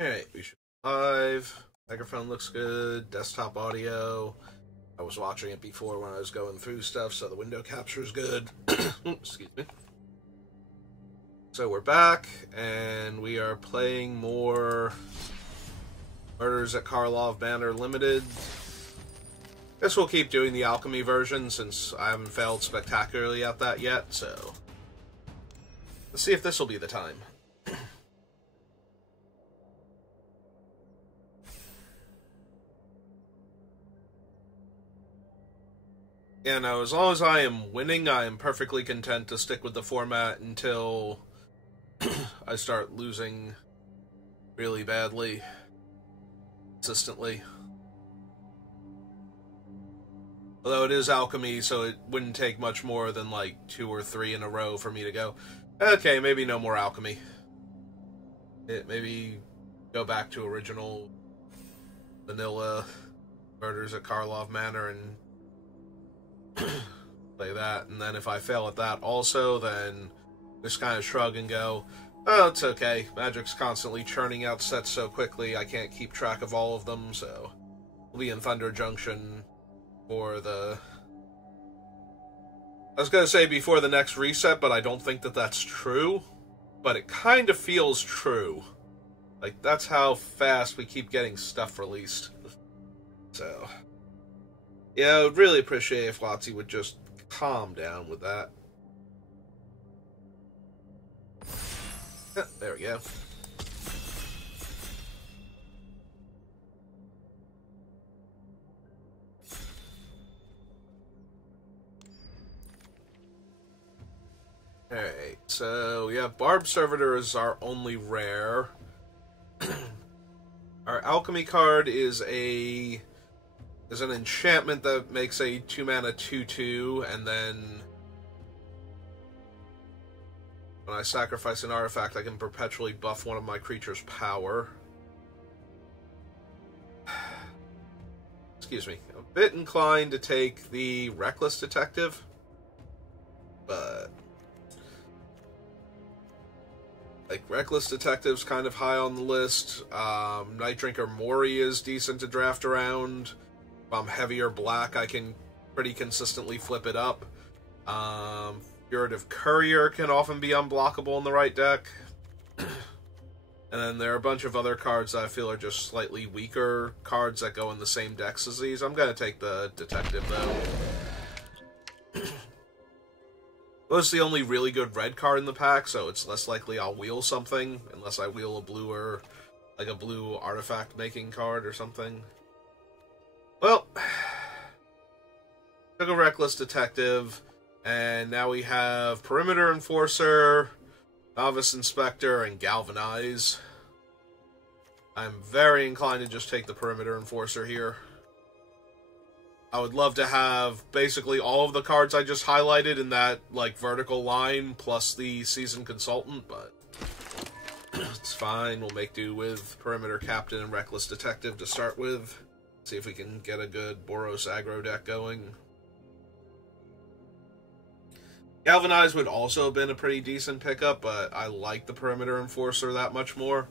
Alright, we should be live. Microphone looks good. Desktop audio. I was watching it before when I was going through stuff, so the window capture is good. Excuse me. So we're back, and we are playing more Murders at Karlov Manor Limited. Guess we'll keep doing the Alchemy version, since I haven't failed spectacularly at that yet, so... let's see if this will be the time. Yeah, no, as long as I am winning, I am perfectly content to stick with the format until I start losing really badly, consistently. Although it is Alchemy, so it wouldn't take much more than like 2 or 3 in a row for me to go, okay, maybe no more Alchemy. Maybe go back to original vanilla Murders at Karlov Manor and play that, and then if I fail at that also, then just kind of shrug and go, oh, it's okay. Magic's constantly churning out sets so quickly, I can't keep track of all of them, so we'll be in Thunder Junction for the... I was going to say before the next reset, but I don't think that that's true, but it kind of feels true. Like, that's how fast we keep getting stuff released. So... yeah, I would really appreciate if Lotzi would just calm down with that. Yeah, there we go. Alright, so we have Barb Servitor as our only rare. Our Alchemy card is an enchantment that makes a 2-mana 2/2, and then when I sacrifice an artifact, I can perpetually buff one of my creatures' power. Excuse me. I'm a bit inclined to take the Reckless Detective, but... like, Reckless Detective's kind of high on the list. Night Drinker Mori is decent to draft around. If I'm heavier black, I can pretty consistently flip it up. Furtive Courier can often be unblockable in the right deck. And then there are a bunch of other cards that I feel are just slightly weaker cards that go in the same decks as these. I'm going to take the Detective, though. Well, it's the only really good red card in the pack, so it's less likely I'll wheel something, unless I wheel a blue or, like, a blue artifact-making card or something. Well, took a Reckless Detective, and now we have Perimeter Enforcer, Novice Inspector, and Galvanize. I'm very inclined to just take the Perimeter Enforcer here. I would love to have basically all of the cards I just highlighted in that, like, vertical line, plus the Seasoned Consultant, but it's fine. We'll make do with Perimeter Captain and Reckless Detective to start with. See if we can get a good Boros aggro deck going. Galvanize would also have been a pretty decent pickup, but I like the Perimeter Enforcer that much more.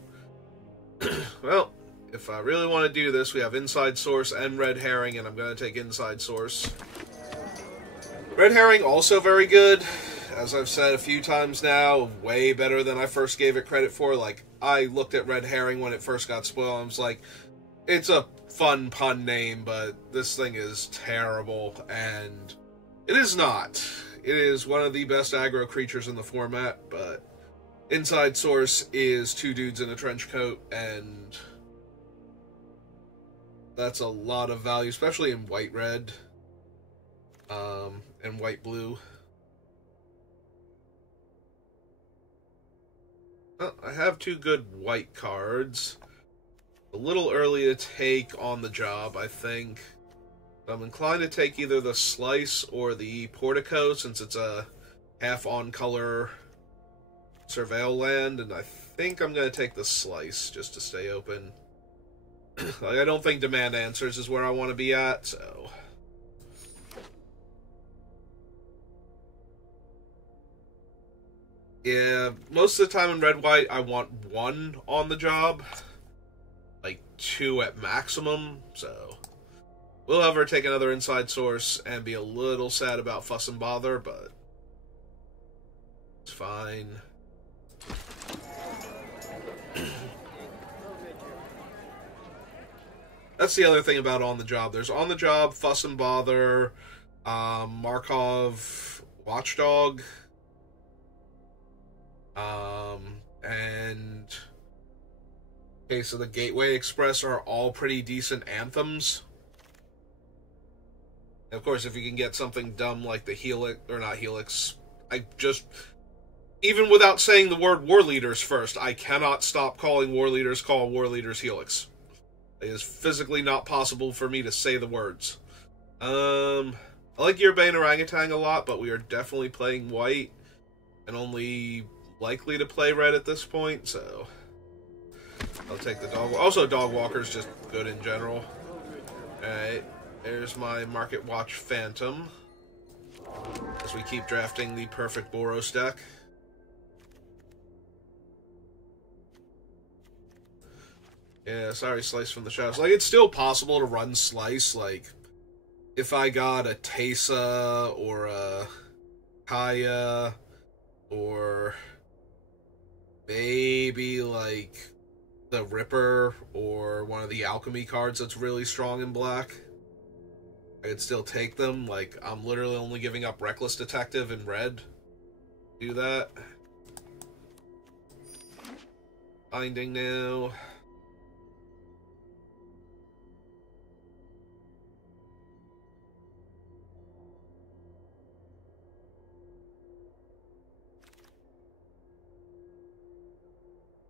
Well, if I really want to do this, we have Inside Source and Red Herring, and I'm going to take Inside Source. Red Herring also very good. As I've said a few times now, way better than I first gave it credit for. Like, I looked at Red Herring when it first got spoiled, and I was like, it's a fun pun name, but this thing is terrible, and it is not. It is one of the best aggro creatures in the format, but Inside Source is 2 dudes in a trench coat, and that's a lot of value, especially in white-red, and white-blue. Well, I have 2 good white cards. A little early to take on the job, I think. I'm inclined to take either the Slice or the Portico, since it's a half-on-color Surveil land, and I think I'm going to take the Slice, just to stay open. Like, I don't think Demand Answers is where I want to be at, so... yeah, most of the time in red-white, I want 1 on the job. like 2 at maximum, so we'll have her take another inside source and be a little sad about Fuss and Bother, but it's fine. That's the other thing about On the Job. There's On the Job, Fuss and Bother, Markov, Watchdog, and Case of the Gateway Express are all pretty decent anthems. And of course, if you can get something dumb like the Helix, or not Helix, even without saying the word War Leaders first, I cannot stop calling War Leaders War Leaders Helix. It is physically not possible for me to say the words. I like Yerbane Orangutan a lot, but we are definitely playing white, and only likely to play red at this point, so I'll take the dog. Also, Dog Walker's just good in general. Alright, there's my Market Watch Phantom, as we keep drafting the perfect Boros deck. Yeah, sorry, Slice from the Shadows. Like, it's still possible to run Slice, like, if I got a Teysa, or a Kaya, or maybe, like, the Ripper, or one of the Alchemy cards that's really strong in black, I could still take them. Like, I'm literally only giving up Reckless Detective in red. Do that. Binding now.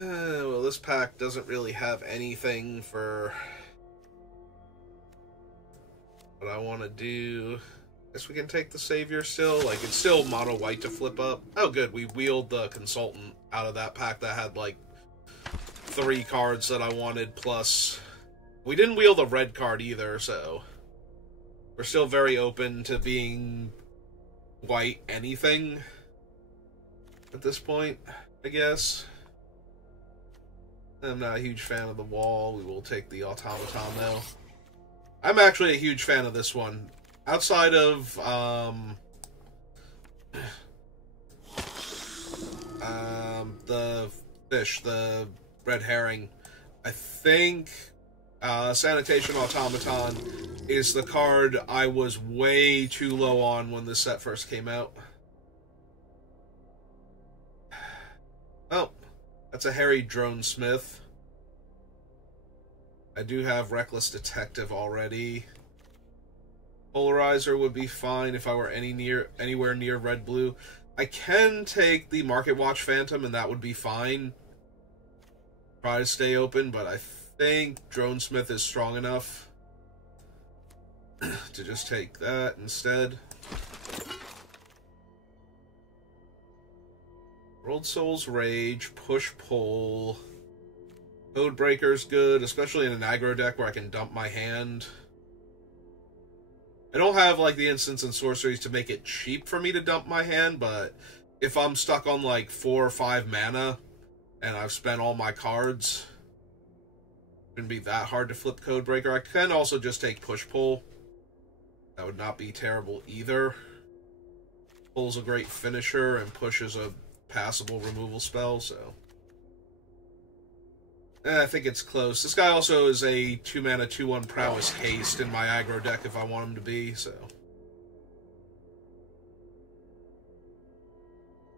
Well, this pack doesn't really have anything for what I want to do. Guess we can take the Savior still. Like, it's still mono white to flip up. Oh, good. We wheeled the Consultant out of that pack that had, like, 3 cards that I wanted, plus we didn't wheel the red card either, so we're still very open to being white anything at this point, I guess. I'm not a huge fan of the wall. We will take the Automaton, though. I'm actually a huge fan of this one. Outside of, the fish, the red herring, I think, Sanitation Automaton is the card I was way too low on when this set first came out. Oh. That's a Harry Dronesmith. I do have Reckless Detective already. Polarizer would be fine if I were anywhere near red-blue. I can take the Market Watch Phantom, and that would be fine. Try to stay open, but I think Dronesmith is strong enough to just take that instead. World Soul's Rage, Push-Pull. Codebreaker's good, especially in an aggro deck where I can dump my hand. I don't have, like, the instants and sorceries to make it cheap for me to dump my hand, but if I'm stuck on, like, 4 or 5 mana, and I've spent all my cards, it wouldn't be that hard to flip Codebreaker. I can also just take Push-Pull. That would not be terrible either. Pull's a great finisher, and Push is a passable removal spell, so I think it's close. This guy also is a 2-mana 2/1 Prowess Haste in my aggro deck if I want him to be, so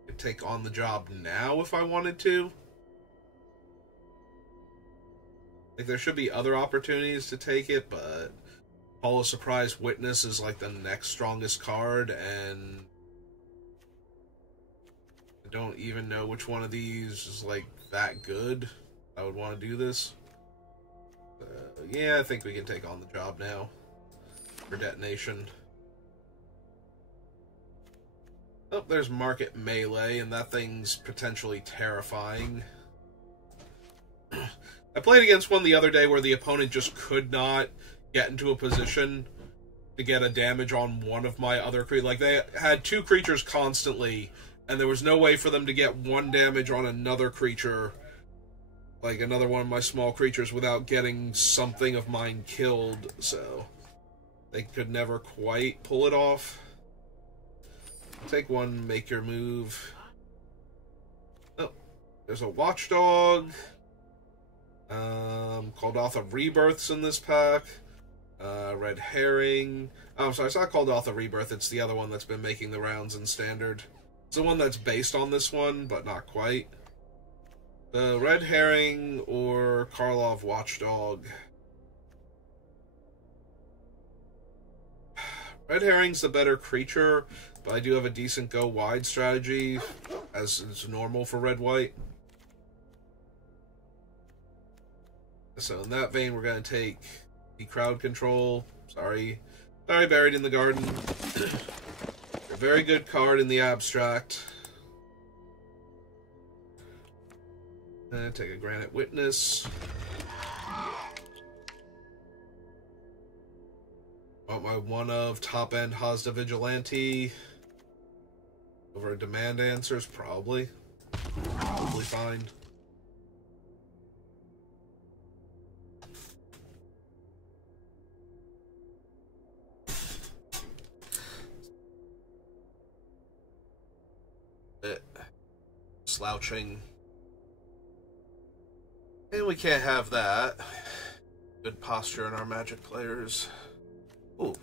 I could take On the Job now if I wanted to. Like, there should be other opportunities to take it, but Hollow Surprise Witness is like the next strongest card, and I don't even know which one of these is, like, that good. I would want to do this. Yeah, I think we can take On the Job now for Detonation. Oh, there's Market Melee, and that thing's potentially terrifying. I played against one the other day where the opponent just could not get into a position to get a damage on one of my other creatures. Like, they had 2 creatures constantly, and there was no way for them to get 1 damage on another creature like another one of my small creatures without getting something of mine killed, so they could never quite pull it off. Take one, make your move. Oh, there's a watchdog. Called Oath of Rebirths in this pack. Red Herring. Oh, I'm sorry, it's not called Oath of Rebirth, it's the other one that's been making the rounds in Standard. It's the one that's based on this one, but not quite. The Red Herring or Karlov Watchdog. Red Herring's the better creature, but I do have a decent go wide strategy, as is normal for red-white. So in that vein, we're going to take the Crowd Control. Sorry, Buried in the Garden. A very good card in the abstract. Take a Granite Witness. Want my one of top end Hazda Vigilante over Demand Answers, probably fine. Slouching. And we can't have that. Good posture in our Magic players. Ooh.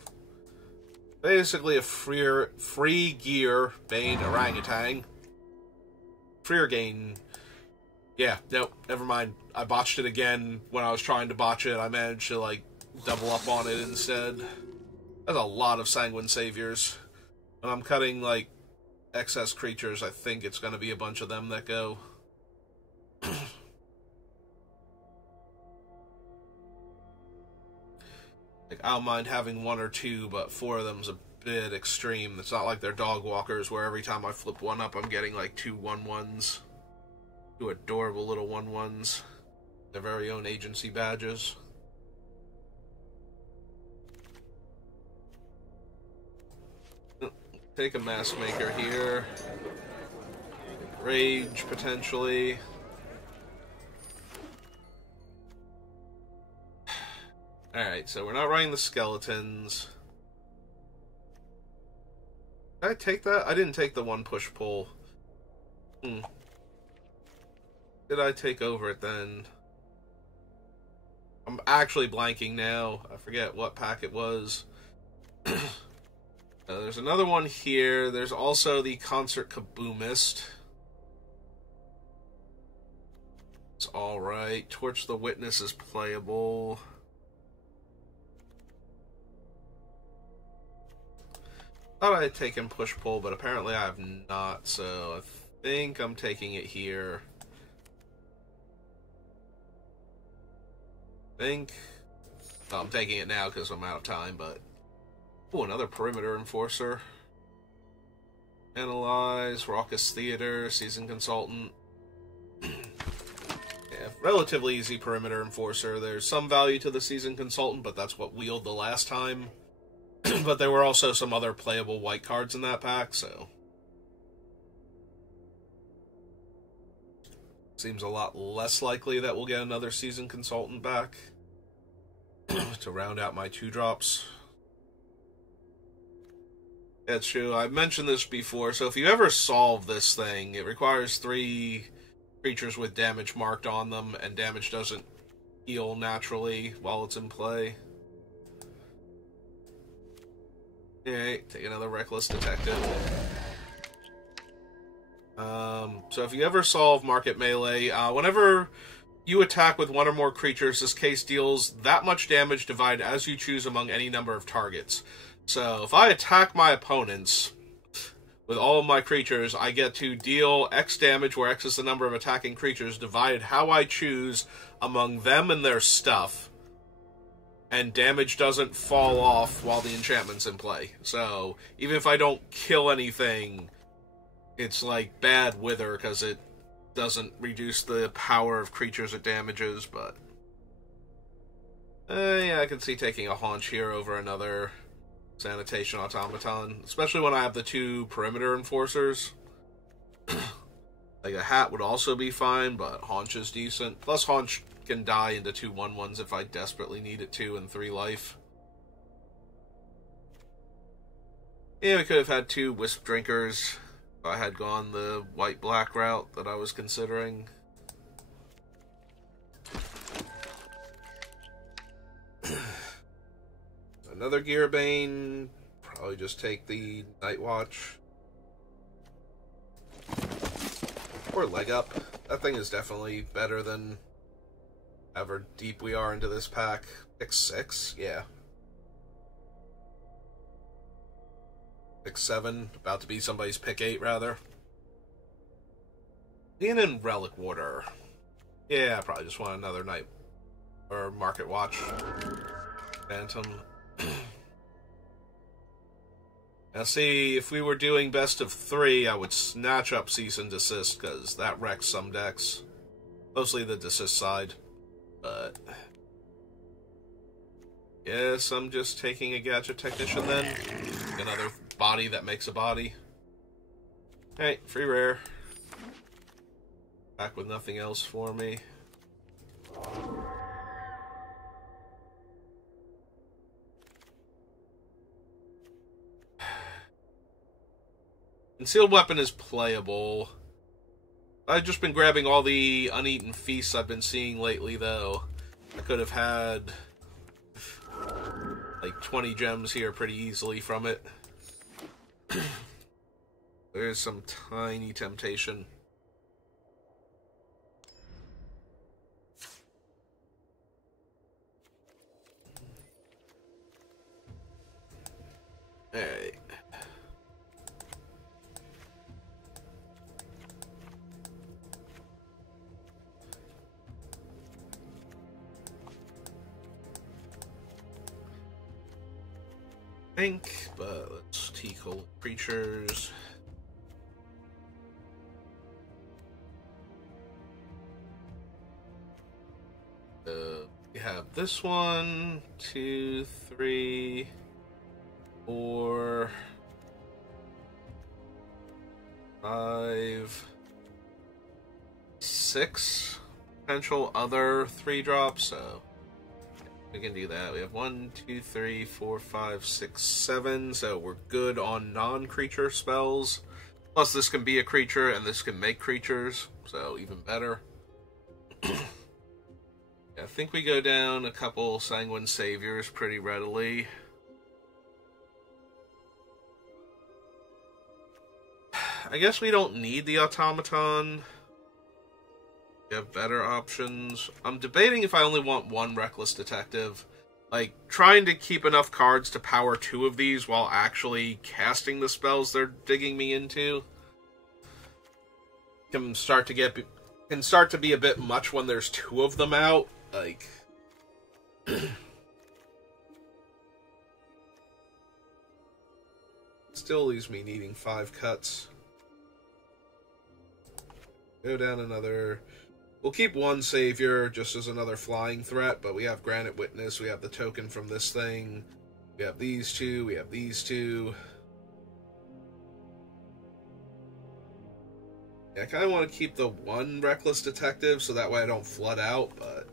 Basically a free gear Bane Orangutan. Freer gain. Yeah, nope, never mind. I botched it again when I was trying to botch it. I managed to, like, double up on it instead. That's a lot of Sanguine Saviors. When I'm cutting, like, excess creatures, I think it's going to be a bunch of them that go. Like, I don't mind having one or two, but four of them's a bit extreme. It's not like they're dog walkers, where every time I flip one up, I'm getting, like, 2 1/1s. 2 adorable little 1/1s. Their very own agency badges. Take a Mask Maker here. Rage, potentially. Alright, so we're not running the skeletons. Did I take that? I didn't take the one push-pull. Did I take over it then? I'm actually blanking now. I forget what pack it was. There's another one here. There's also the Concert Kaboomist. It's alright. Torch the Witness is playable. Thought I had taken push-pull, but apparently I have not, so I think I'm taking it here. Oh, I'm taking it now because I'm out of time, but... Oh, another Perimeter Enforcer. Analyze, Raucous Theater, Seasoned Consultant. Yeah, relatively easy Perimeter Enforcer. There's some value to the Seasoned Consultant, but that's what wheeled the last time. But there were also some other playable white cards in that pack, so... Seems a lot less likely that we'll get another Seasoned Consultant back to round out my 2-drops. That's true. I've mentioned this before, so if you ever solve this thing, it requires 3 creatures with damage marked on them, and damage doesn't heal naturally while it's in play. Alright, take another Reckless Detective. So if you ever solve Market Melee, whenever you attack with one or more creatures, this case deals that much damage divided as you choose among any number of targets. So if I attack my opponents with all of my creatures, I get to deal X damage, where X is the number of attacking creatures, divided how I choose among them and their stuff. And damage doesn't fall off while the enchantment's in play. So even if I don't kill anything, it's like bad Wither, because it doesn't reduce the power of creatures it damages, but... yeah, I can see taking a Haunch here over another Sanitation Automaton, especially when I have the 2 Perimeter Enforcers. Like, a hat would also be fine, but Haunch is decent. Plus, Haunch can die into 2/1/1s if I desperately need it to, and 3 life. Yeah, we could have had 2 Wisp Drinkers if I had gone the white-black route that I was considering. Another Gearbane. Probably just take the Night Watch. Or Leg Up. That thing is definitely better than however deep we are into this pack. Pick 6? Yeah. Pick 7. About to be somebody's pick 8, rather. Being in Relic Water. Yeah, I probably just want another Night or Market Watch. Phantom. Now see, if we were doing best of 3, I would snatch up Cease and Desist, because that wrecks some decks. Mostly the Desist side. But yes, I'm just taking a Gadget Technician then. Another body that makes a body. Hey, free rare. Back with nothing else for me. Concealed Weapon is playable. I've just been grabbing all the uneaten feasts I've been seeing lately, though. I could have had like 20 gems here pretty easily from it. There's some tiny temptation. Alright. But let's Tickle Creatures. We have this 1, 2, 3, 4, 5, 6 potential other 3-drops, so we can do that. We have 1, 2, 3, 4, 5, 6, 7, so we're good on non-creature spells. Plus, this can be a creature, and this can make creatures, so even better. I think we go down a couple Sanguine Saviors pretty readily. I guess we don't need the Automaton. We have better options. I'm debating if I only want 1 Reckless Detective. Like, trying to keep enough cards to power 2 of these while actually casting the spells they're digging me into can start to be a bit much when there's 2 of them out. Like, still leaves me needing 5 cuts. Go down another. We'll keep 1 Savior just as another flying threat, but we have Granite Witness, we have the token from this thing, we have these 2, we have these 2. Yeah, I kind of want to keep the 1 Reckless Detective so that way I don't flood out, but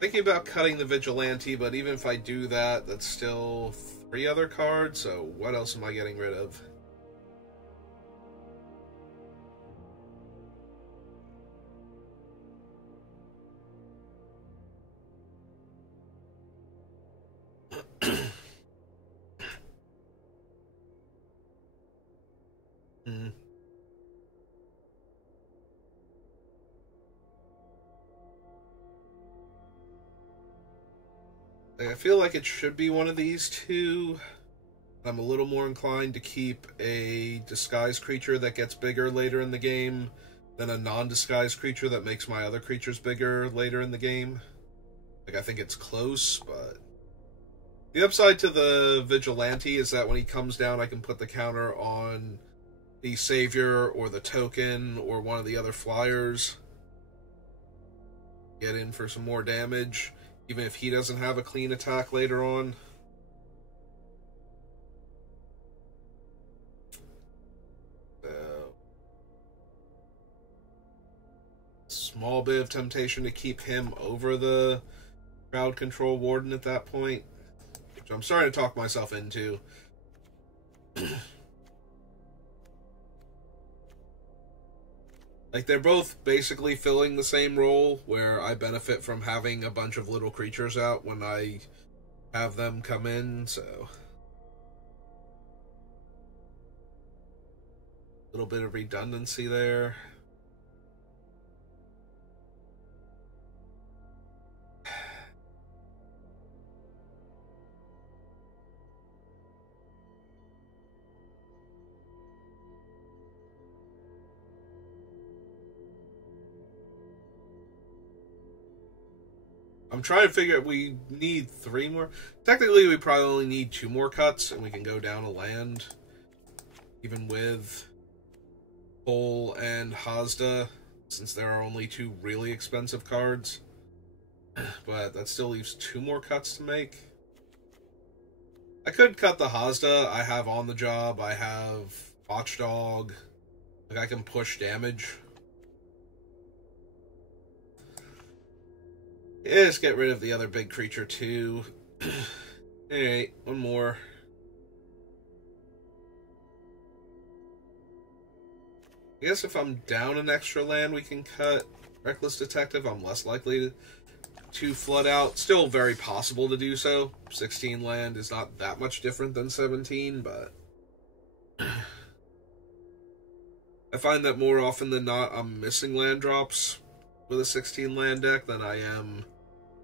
thinking about cutting the Vigilante, but even if I do that, that's still 3 other cards, so what else am I getting rid of? I feel like it should be one of these 2. I'm a little more inclined to keep a disguised creature that gets bigger later in the game than a non-disguised creature that makes my other creatures bigger later in the game. Like, I think it's close, but the upside to the Vigilante is that when he comes down, I can put the counter on the Savior or the token or one of the other flyers. get in for some more damage, even if he doesn't have a clean attack later on. So, small bit of temptation to keep him over the crowd control warden at that point, which I'm starting to talk myself into. Like, they're both basically filling the same role, where I benefit from having a bunch of little creatures out when I have them come in, so... a little bit of redundancy there. I'm trying to figure out, we need 3 more. Technically, we probably only need 2 more cuts, and we can go down a land. Even with Cole and Hazda, since there are only 2 really expensive cards. But that still leaves 2 more cuts to make. I could cut the Hazda. I have On the Job. I have Watchdog. Like, I can push damage. Yeah, just get rid of the other big creature, too. Alright, 1 more. I guess if I'm down an extra land, we can cut Reckless Detective. I'm less likely to flood out. Still very possible to do so. 16 land is not that much different than 17, but... I find that more often than not, I'm missing land drops with a 16 land deck than I am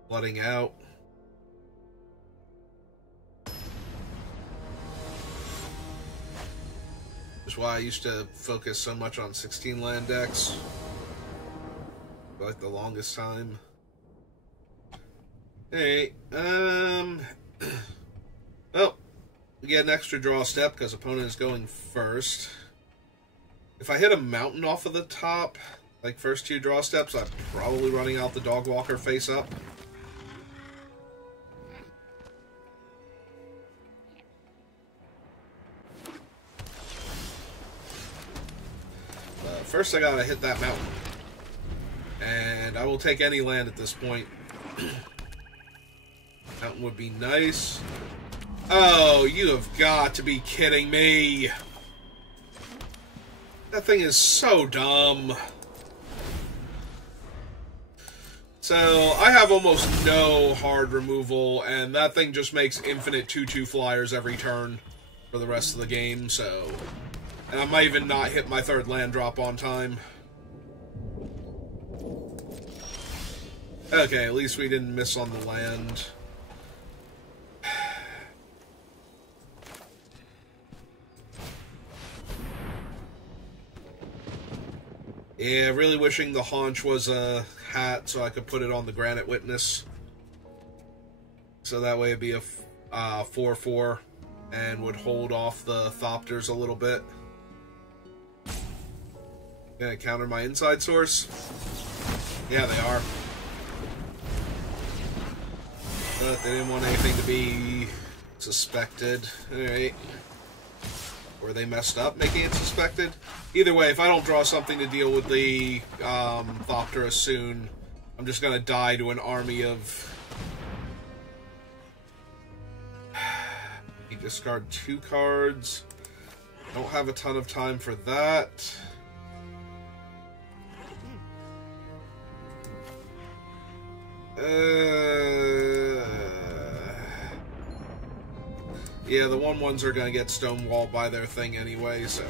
flooding out. Which is why I used to focus so much on 16 land decks for like the longest time. Alright, well, we get an extra draw step because opponent is going first. If I hit a mountain off of the top, like first 2 draw steps, I'm probably running out the Dog Walker face up. First I gotta hit that mountain. And I will take any land at this point. Mountain would be nice. Oh, you have got to be kidding me. That thing is so dumb. So, I have almost no hard removal, and that thing just makes infinite 2/2 flyers every turn for the rest of the game, so... And I might even not hit my 3rd land drop on time. Okay, at least we didn't miss on the land. Yeah, really wishing the Haunch was a hat so I could put it on the Granite Witness. So that way it'd be a 4/4 and would hold off the Thopters a little bit. Gonna counter my inside source? Yeah, they are. But they didn't want anything to be suspected. Alright. Or they messed up making it suspected. Either way, if I don't draw something to deal with the Thopter soon, I'm just gonna die to an army of... You discard 2 cards. Don't have a ton of time for that. Yeah, the 1/1s are gonna get stonewalled by their thing anyway, so...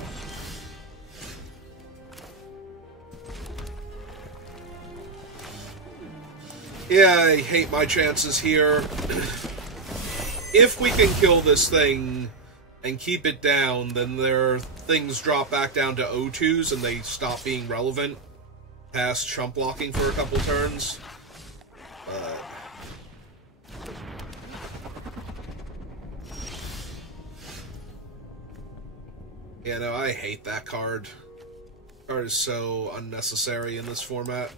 Yeah, I hate my chances here. If we can kill this thing and keep it down, then their things drop back down to O2s and they stop being relevant past chump blocking for a couple turns. Yeah, no, I hate that card. Card is so unnecessary in this format.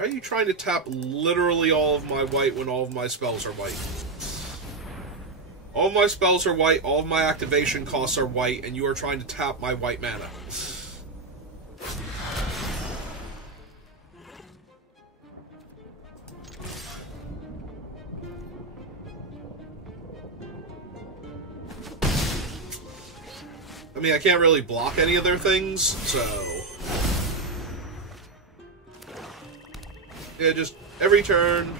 Why are you trying to tap literally all of my white when all of my spells are white? All of my spells are white, all of my activation costs are white, and you are trying to tap my white mana. I mean, I can't really block any of their things, so... yeah, just every turn...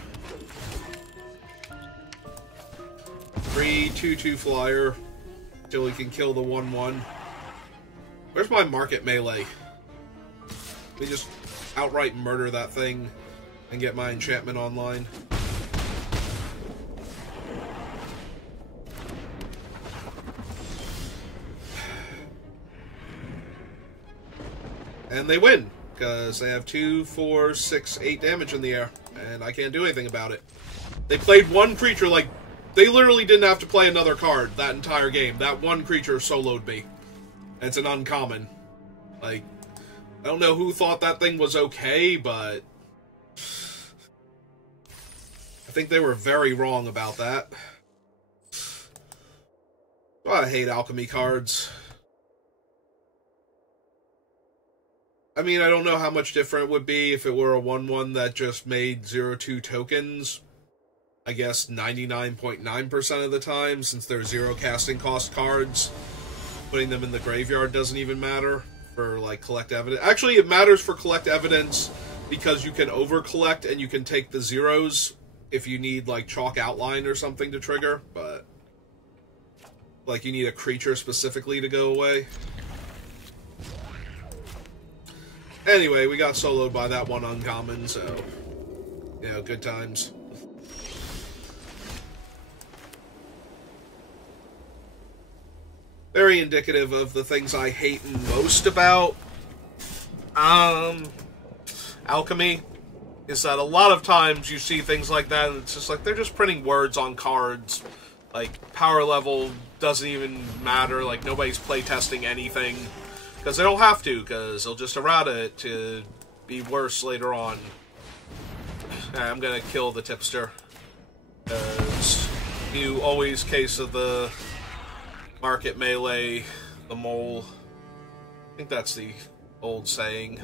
free 2/2 flyer until we can kill the 1/1. Where's my market melee? We just outright murder that thing and get my enchantment online. And they win, because they have 2, 4, 6, 8 damage in the air, and I can't do anything about it. They played one creature like... they literally didn't have to play another card that entire game. That one creature soloed me. And it's an uncommon. Like, I don't know who thought that thing was okay, but... I think they were very wrong about that. Oh, I hate alchemy cards. I mean, I don't know how much different it would be if it were a 1/1 that just made 0/2 tokens. I guess 99.9% of the time, since they're 0 casting cost cards. Putting them in the graveyard doesn't even matter for, like, collect evidence. Actually, it matters for collect evidence because you can over-collect and you can take the zeros if you need, like, chalk outline or something to trigger, but... like, you need a creature specifically to go away. Anyway, we got soloed by that one uncommon, so... you know, good times. Very indicative of the things I hate most about Alchemy, is that a lot of times you see things like that and it's just like, they're just printing words on cards. Like, power level doesn't even matter, like, nobody's playtesting anything. Because they don't have to, because they'll just errata it to be worse later on. I'm gonna kill the tipster. Because you always case of the market melee, the mole. I think that's the old saying.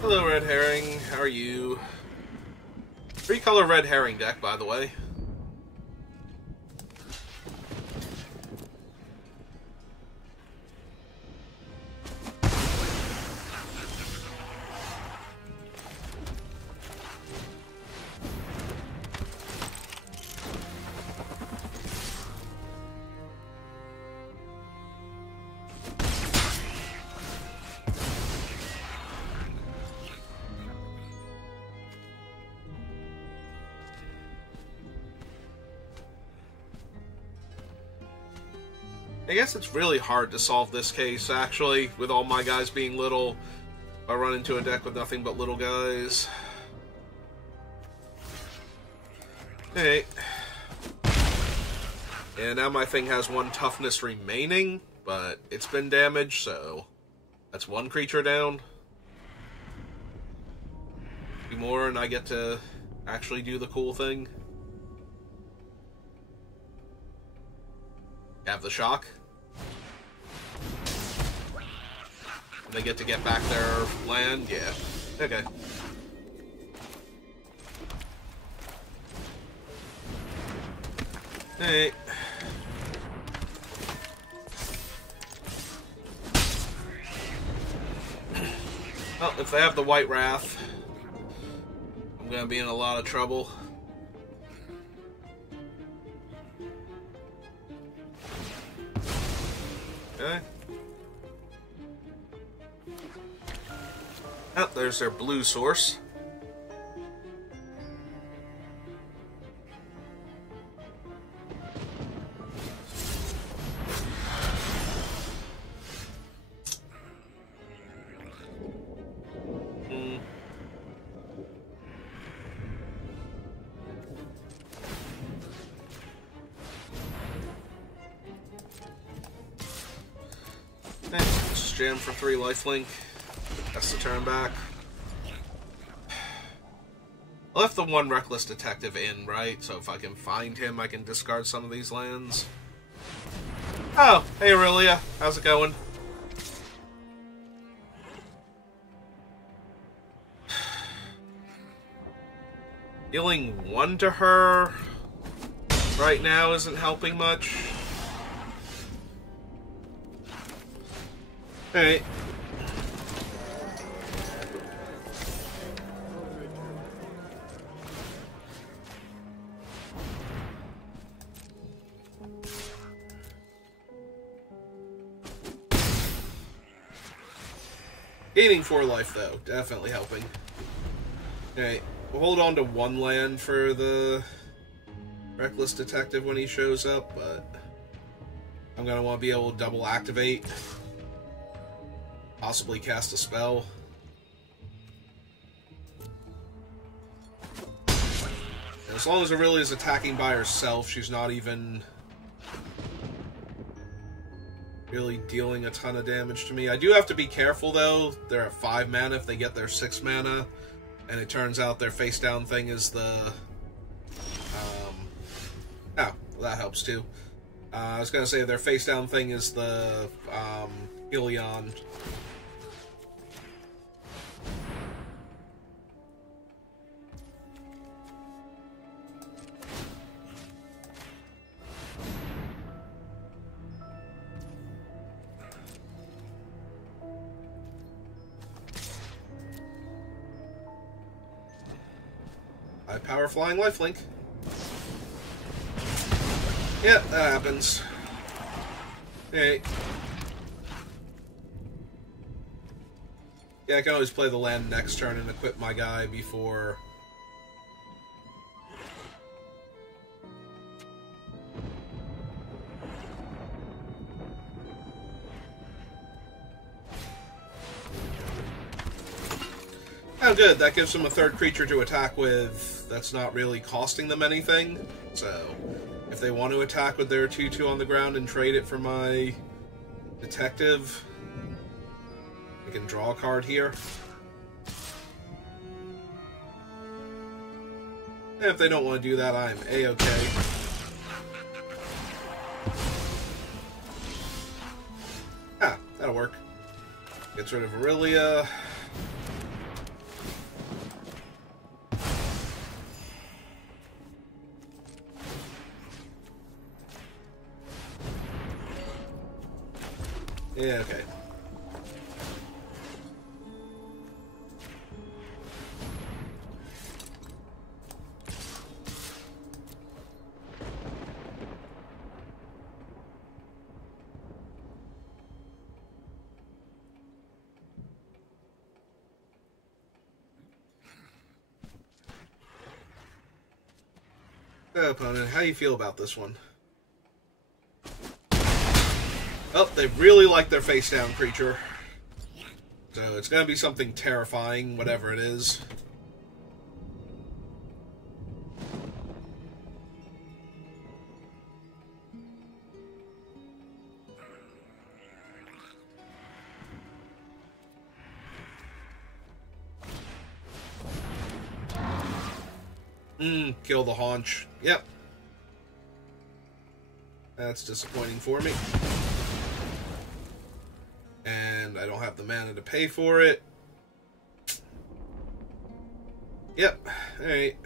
Hello, Red Herring. How are you? 3-color Red Herring deck, by the way. I guess it's really hard to solve this case, actually, with all my guys being little. I run into a deck with nothing but little guys. Hey. And now my thing has 1 toughness remaining, but it's been damaged, so that's 1 creature down. 2 more, and I get to actually do the cool thing. Have the shock. They get to get back their land? Yeah. Okay. Hey. Well, if they have the White Wrath, I'm gonna be in a lot of trouble. Oh, there's their blue source. Just jam for 3 lifelink. That's the turn back. I left the 1 Reckless Detective in, right? So if I can find him, I can discard some of these lands. Oh, hey Aurelia. How's it going? Dealing 1 to her right now isn't helping much. Alright. Gaining 4 life, though. Definitely helping. Alright. We'll hold on to 1 land for the Reckless Detective when he shows up, but I'm going to want to be able to double activate. Possibly cast a spell. And as long as Aurelia is attacking by herself, she's not even really dealing a ton of damage to me. I do have to be careful, though. They're at 5 mana if they get their 6 mana. And it turns out their face-down thing is the... oh, that helps, too. I was going to say their face-down thing is the Helion. Power Flying Lifelink. Yeah, that happens. Hey. Yeah, I can always play the land next turn and equip my guy before... Oh, good. That gives them a 3rd creature to attack with that's not really costing them anything. So, if they want to attack with their 2/2 on the ground and trade it for my detective, I can draw a card here. And if they don't want to do that, I'm A-okay. Ah, that'll work. Gets rid of Aurelia. Yeah, okay. Opponent, how do you feel about this one? Oh, they really like their face-down creature. So it's going to be something terrifying, whatever it is. Kill the haunch. Yep. That's disappointing for me. And I don't have the mana to pay for it. Yep. Alright.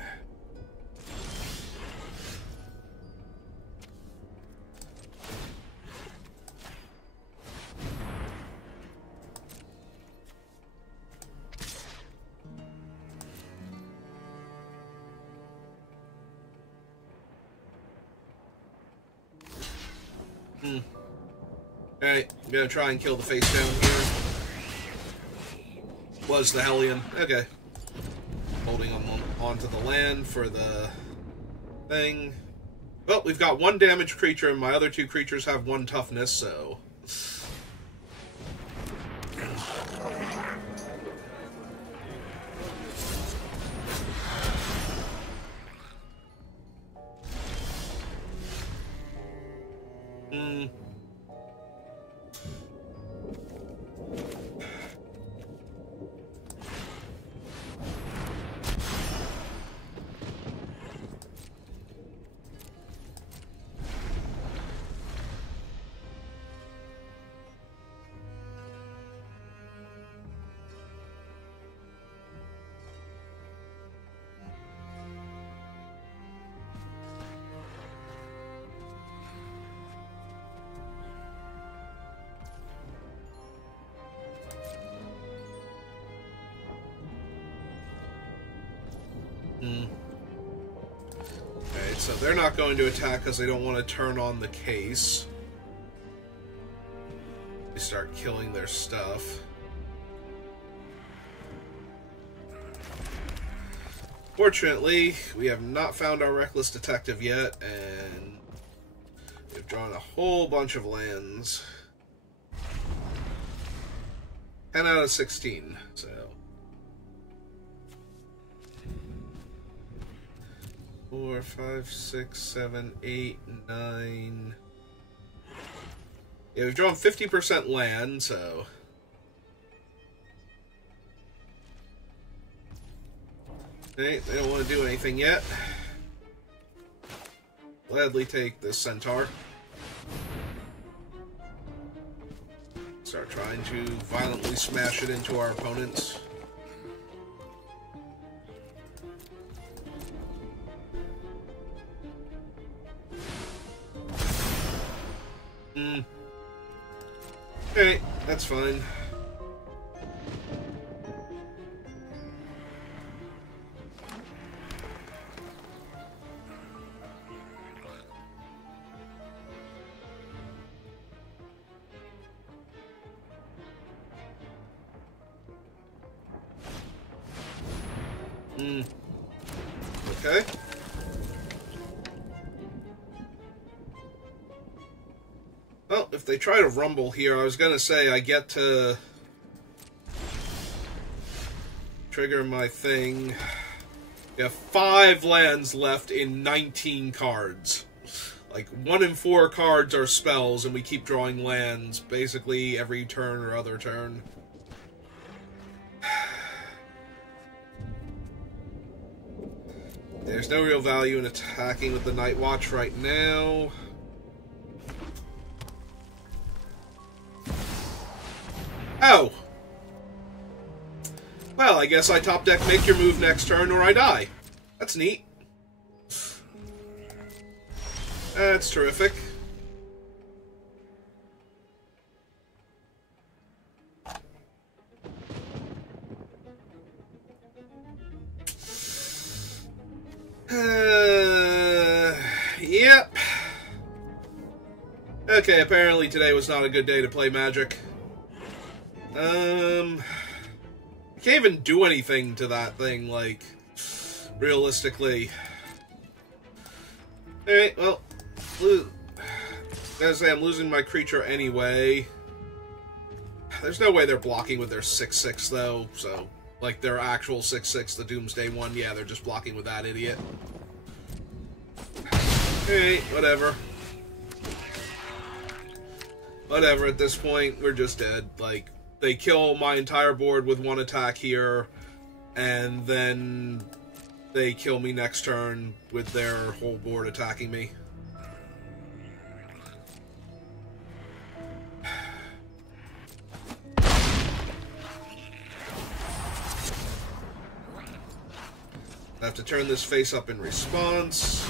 Alright, I'm gonna try and kill the face down here. Was the Hellion. Okay. Holding onto the land for the thing. Well, we've got one damaged creature, and my other two creatures have one toughness, so... Alright, so they're not going to attack because they don't want to turn on the case. They start killing their stuff. Fortunately, we have not found our Reckless Detective yet, and we've drawn a whole bunch of lands. 10 out of 16, so... 4, 5, 6, 7, 8, 9... Yeah, we've drawn 50% land, so... Okay, they don't want to do anything yet. Gladly take this Centaur. Start trying to violently smash it into our opponents. Okay, that's fine. Okay. Well, if they try to rumble here, I was gonna say I get to trigger my thing. We have 5 lands left in 19 cards. Like, 1 in 4 cards are spells, and we keep drawing lands basically every turn or other turn. There's no real value in attacking with the Night Watch right now. Oh! Well, I guess I top deck make your move next turn or I die. That's neat. That's terrific. Yep. Okay, apparently today was not a good day to play Magic. I can't even do anything to that thing, like, realistically. Alright, well, as I say, I'm losing my creature anyway. There's no way they're blocking with their 6/6, though, so, like, their actual 6/6, the Doomsday one, yeah, they're just blocking with that idiot. Alright, whatever. Whatever, at this point, we're just dead. Like, they kill my entire board with 1 attack here, and then they kill me next turn with their whole board attacking me. I have to turn this face up in response.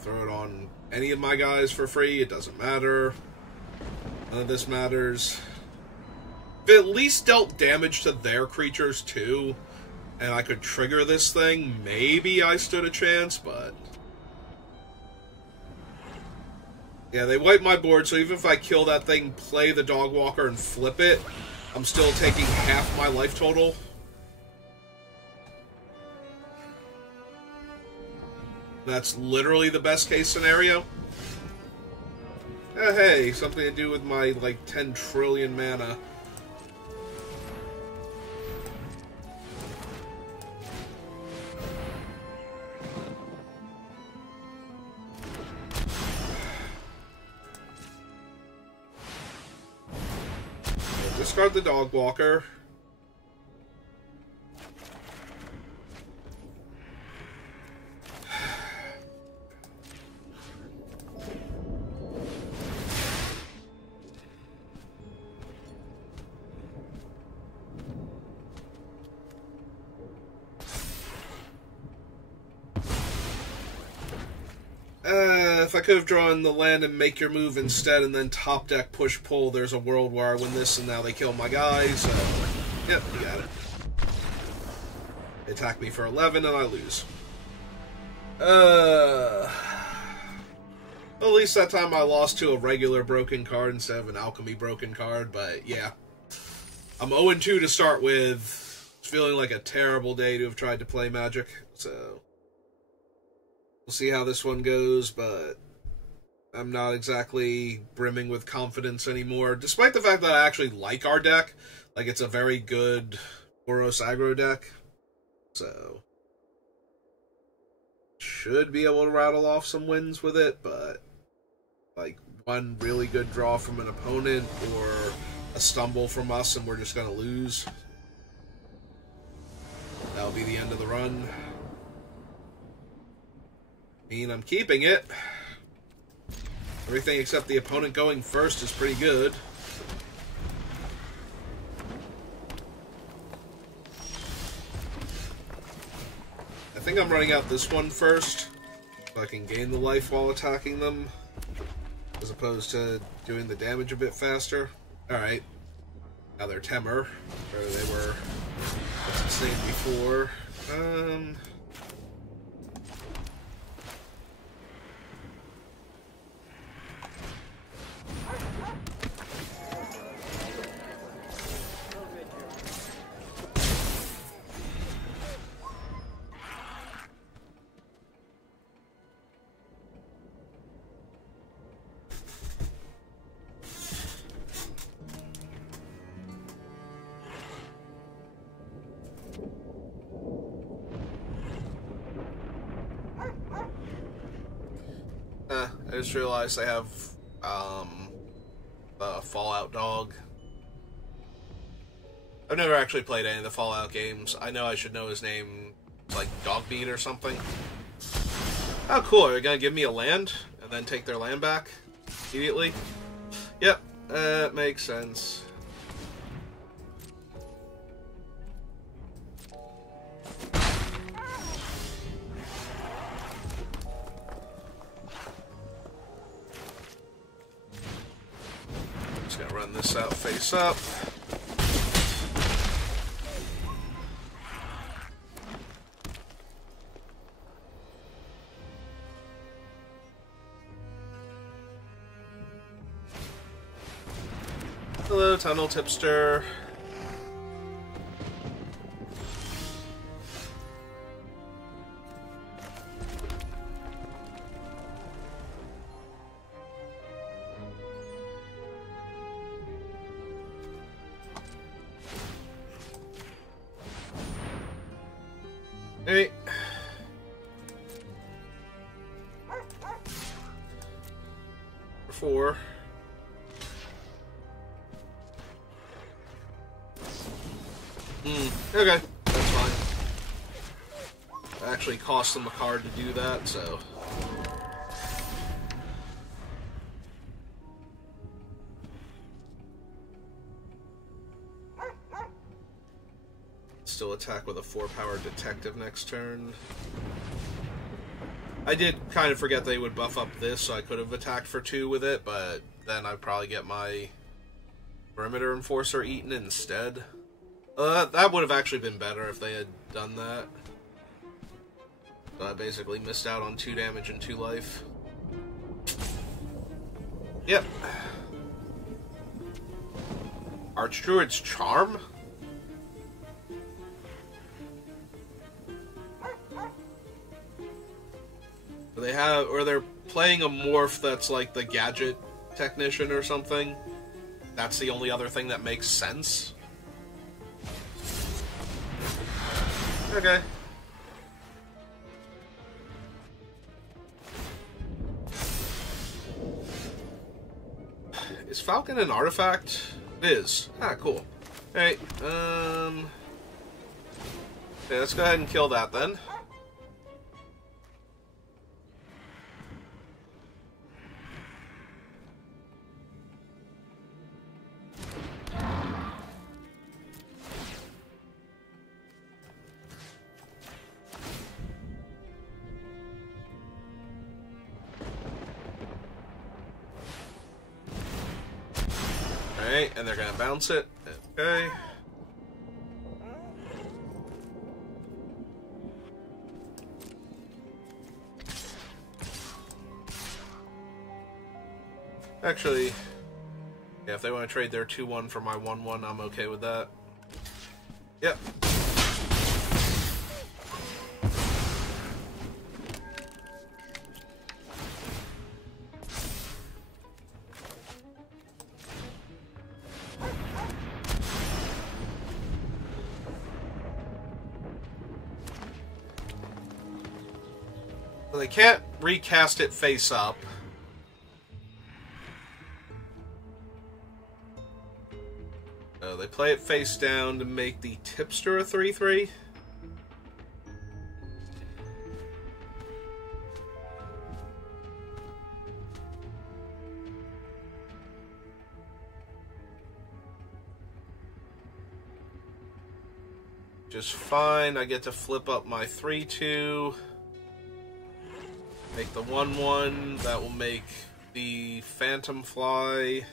Throw it on any of my guys for free, it doesn't matter. None of this matters. If it at least dealt damage to their creatures too, and I could trigger this thing, maybe I stood a chance, but... Yeah, they wipe my board, so even if I kill that thing, play the Dog Walker, and flip it, I'm still taking half my life total. That's literally the best case scenario. Hey, something to do with my, like, 10 trillion mana. Discard the Dog Walker. If I could have drawn the land and make your move instead and then top deck push pull, there's a world where I win this and now they kill my guys. So, yep, you got it. They attack me for 11 and I lose. At least that time I lost to a regular broken card instead of an Alchemy broken card, but yeah. I'm 0-2 to start with. It's feeling like a terrible day to have tried to play Magic, so... We'll see how this one goes, but I'm not exactly brimming with confidence anymore, despite the fact that I actually like our deck. Like, it's a very good Boros aggro deck, so should be able to rattle off some wins with it, but like one really good draw from an opponent or a stumble from us and we're just going to lose. That'll be the end of the run. I'm keeping it. Everything except the opponent going first is pretty good. I think I'm running out this one first, so I can gain the life while attacking them, as opposed to doing the damage a bit faster. Alright. Now they're Temur, where they were, what's its name before? I just realized I have the Fallout dog. I've never actually played any of the Fallout games. I know I should know his name, like Dogbeat or something. Oh, cool. Are you gonna give me a land and then take their land back immediately? Yep, that makes sense. Just gonna run this out face up. Hello, Tunnel Tipster. Hey. Four. Okay, that's fine. It actually cost them a card to do that, so... Still attack with a 4-power detective next turn. I did kind of forget they would buff up this, so I could have attacked for 2 with it, but then I'd probably get my Perimeter Enforcer eaten instead. That would have actually been better if they had done that. So I basically missed out on 2 damage and 2 life. Yep. Archdruid's Charm? They have, or they're playing a morph that's like the gadget technician or something. That's the only other thing that makes sense. Okay. Is Falcon an artifact? It is. Ah, cool. Alright, okay, let's go ahead and kill that then. Alright, and they're gonna bounce it. Okay. Actually, yeah, if they want to trade their 2-1 for my 1-1, I'm okay with that. Yep. Well, they can't recast it face up. They play it face down to make the tipster a 3/3. Just fine. I get to flip up my 3/2. Make the 1/1. That will make the Phantom fly.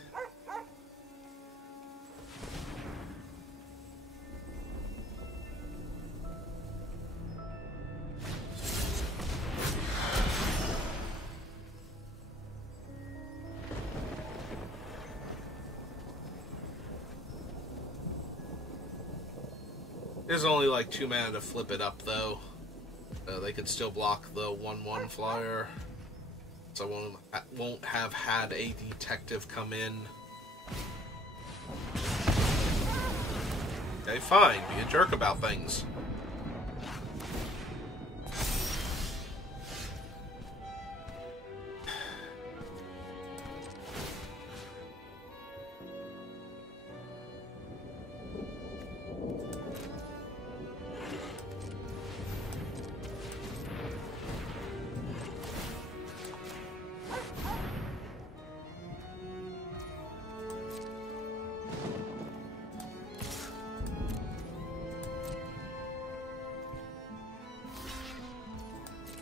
There's only like 2 mana to flip it up, though. They could still block the 1/1 flyer. So I won't have had a detective come in. Okay, fine. Be a jerk about things.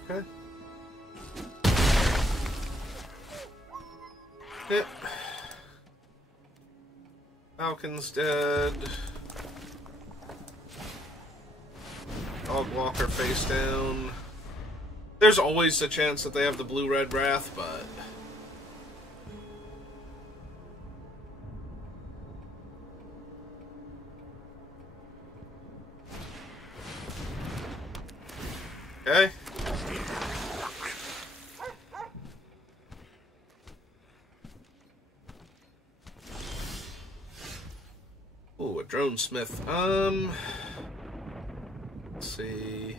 Okay. Yep. Falcon's dead. Dog Walker face down. There's always a chance that they have the blue-red Wrath, but... Okay. Ooh, a Drone Smith. Let's see.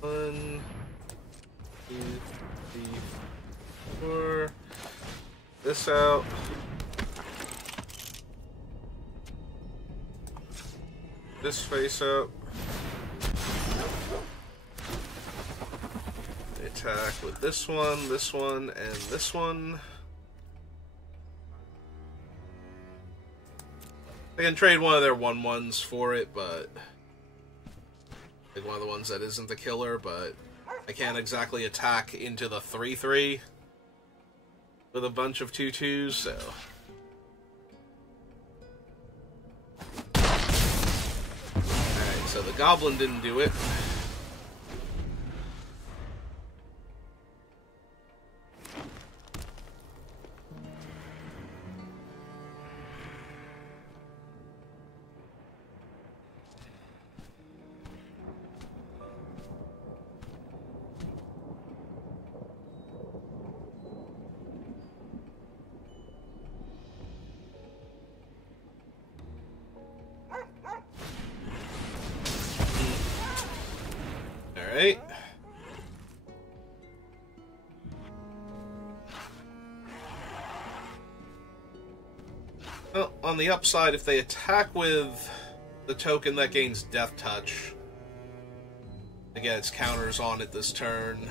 1, 2, 3, 4. This out. This face up. Attack with this one, and this one. I can trade one of their 1/1s for it, but... like one of the ones that isn't the killer, but... I can't exactly attack into the 3/3 with a bunch of 2/2s, so... Alright, so the Goblin didn't do it. Well, on the upside, if they attack with the token that gains Death Touch, they get its counters on it this turn.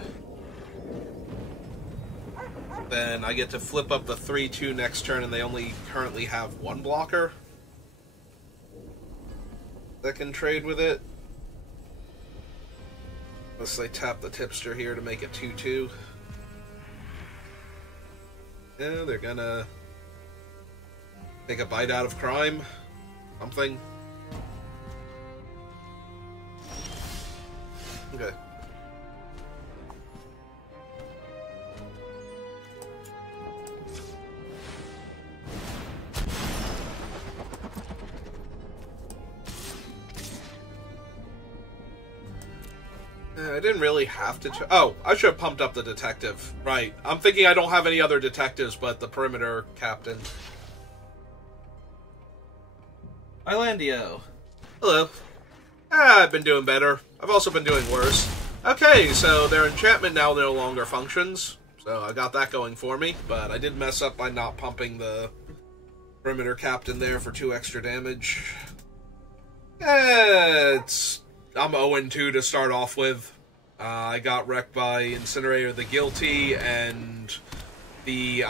Then I get to flip up the 3/2 next turn, and they only currently have one blocker that can trade with it. Unless they tap the tipster here to make it 2/2. Yeah, they're gonna take a bite out of crime. Something. Okay. I didn't really have to... Oh, I should have pumped up the detective. Right. I'm thinking I don't have any other detectives but the perimeter captain. Islandio. Hello. I've been doing better. I've also been doing worse. Okay, so their enchantment now no longer functions. So I got that going for me. But I did mess up by not pumping the perimeter captain there for 2 extra damage. I'm 0-2 to start off with. I got wrecked by Incinerator the Guilty and the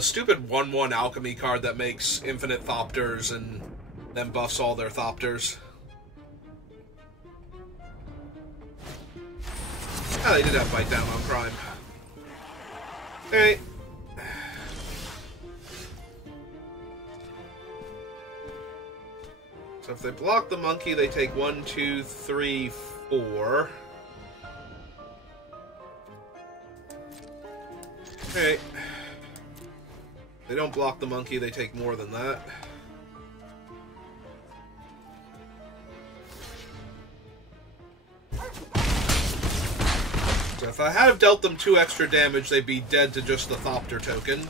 stupid 1/1 Alchemy card that makes infinite Thopters and then buffs all their Thopters. Oh, they did have Bite Down on Crime. Alright. So if they block the monkey, they take 1, 2, 3, 4. Okay. They don't block the monkey, they take more than that. So if I had dealt them 2 extra damage, they'd be dead to just the Thopter token.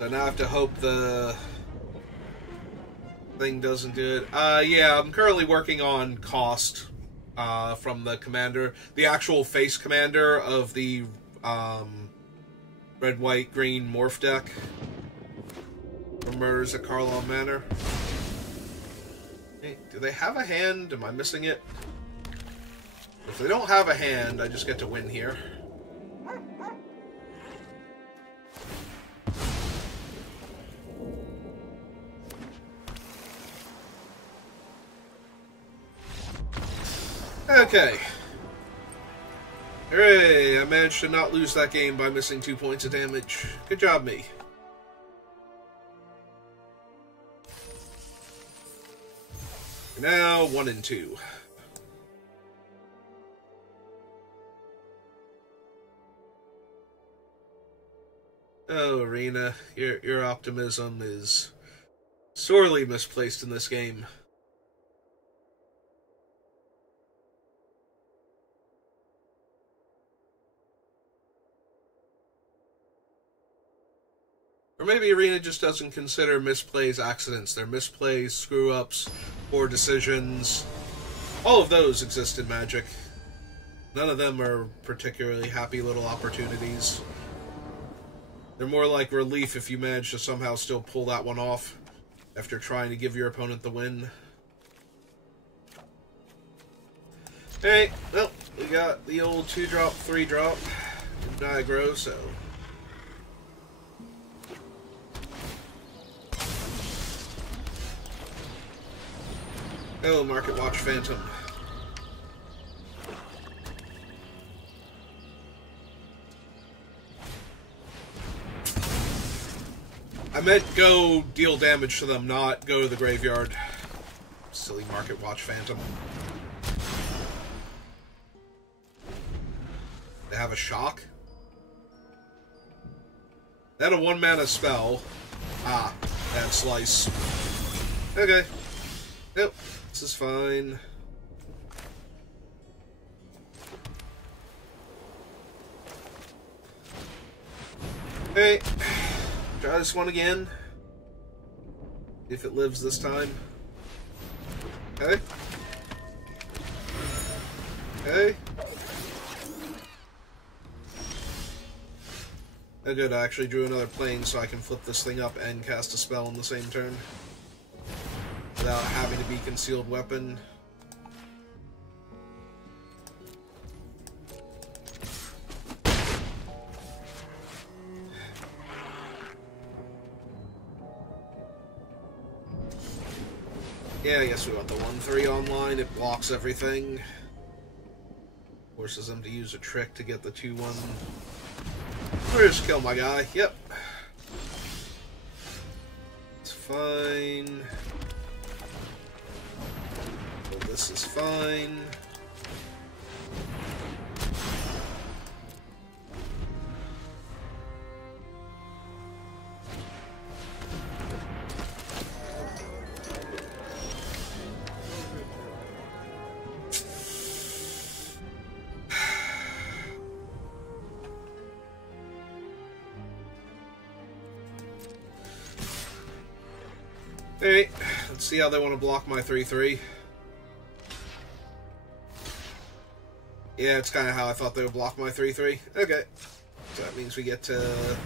So now I have to hope the thing doesn't do it. Yeah, I'm currently working on cost from the commander. The actual face commander of the red, white, green morph deck from Murders at Karlov Manor. Hey, do they have a hand? Am I missing it? If they don't have a hand, I just get to win here. Okay. Hooray! I managed to not lose that game by missing 2 points of damage. Good job, me. Now, 1 and 2. Oh, Arena, your optimism is sorely misplaced in this game. Or maybe Arena just doesn't consider misplays accidents. They're misplays, screw-ups, poor decisions. All of those exist in Magic. None of them are particularly happy little opportunities. They're more like relief if you manage to somehow still pull that one off after trying to give your opponent the win. Alright, well, we got the old 2-drop, 3-drop Niagara, so... Oh, Market Watch Phantom. I meant go deal damage to them, not go to the graveyard. Silly Market Watch Phantom. They have a shock? They had a 1-mana spell. Ah, bad slice. Okay. Yep, this is fine. Hey. Try this one again. If it lives this time. Okay. Okay. Oh good, I actually drew another plane so I can flip this thing up and cast a spell on the same turn. Without having to be concealed weapon. Yeah, I guess we want the 1/3 online. It blocks everything. Forces them to use a trick to get the 2/1. Or just kill my guy. Yep. It's fine. Well, this is fine. Alright, let's see how they want to block my 3/3. Yeah, it's kind of how I thought they would block my 3/3. Okay. So that means we get to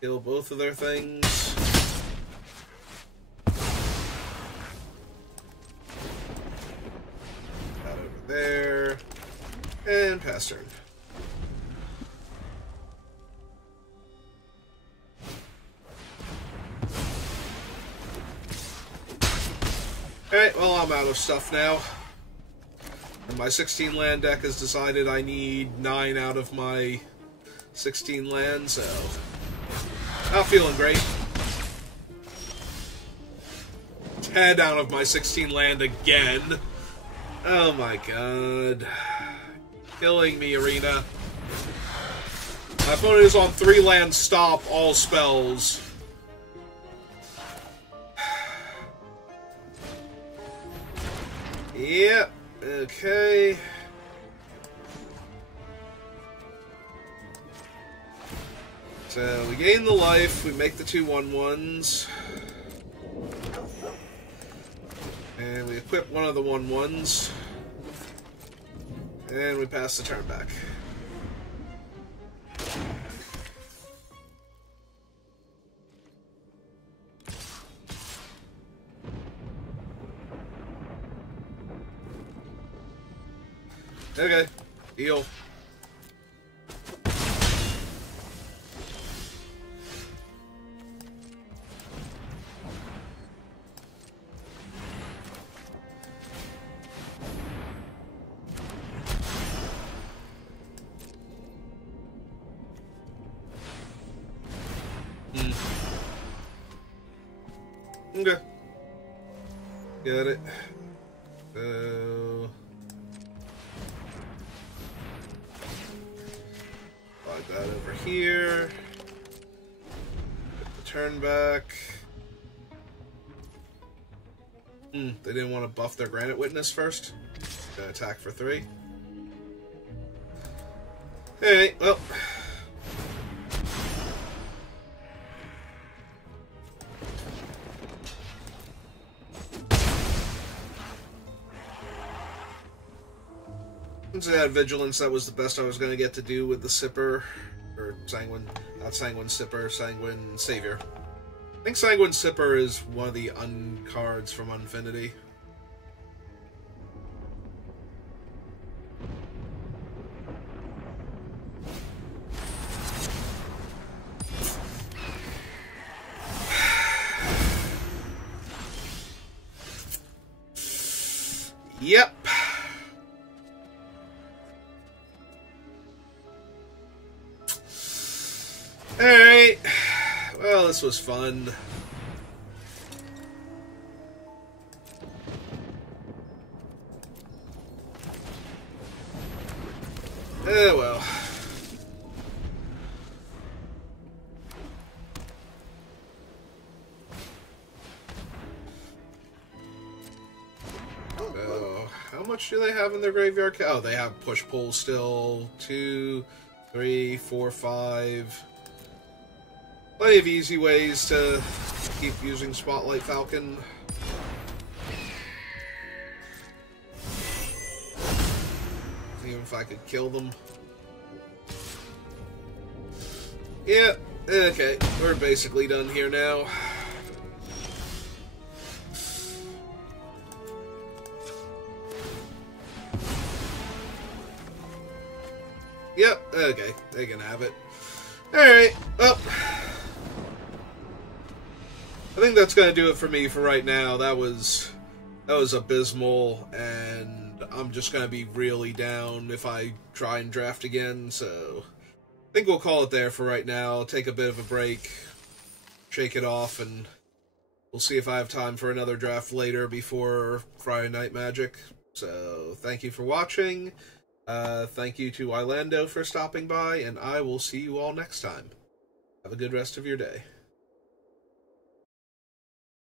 kill both of their things. That over there. And pass turn. Alright, well, I'm out of stuff now. And my 16 land deck has decided I need 9 out of my 16 land, so not feeling great. 10 out of my 16 land again. Oh my god. Killing me, Arena. My opponent is on 3 land stop, all spells. Yep, okay. So we gain the life, we make the 2/1/1s. And we equip one of the 1/1s. And we pass the turn back. Okay, deal. Okay. Got it. So log that over here. Put the turn back. They didn't want to buff their Granite Witness first. Gonna attack for 3. Alright, well. Since I had Vigilance, that was the best I was going to get to do with the Sipper. Or Sanguine, not Sanguine Sipper, Sanguine Savior. I think Sanguine Sipper is one of the uncards from Unfinity. Yep. Alright. Well, this was fun. Oh well. Oh, how much do they have in their graveyard? Oh, they have push-pull still. 2, 3, 4, 5. Plenty of easy ways to keep using Spotlight Falcon. Even if I could kill them. Yeah, okay, we're basically done here now. Yep, okay, they can have it. Alright, well, I think that's gonna do it for me for right now. That was abysmal, and I'm just gonna be really down if I try and draft again, so I think we'll call it there for right now. Take a bit of a break, shake it off, and we'll see if I have time for another draft later before Friday Night Magic. So, thank you for watching. Thank you to Ilando for stopping by, and I will see you all next time. Have a good rest of your day.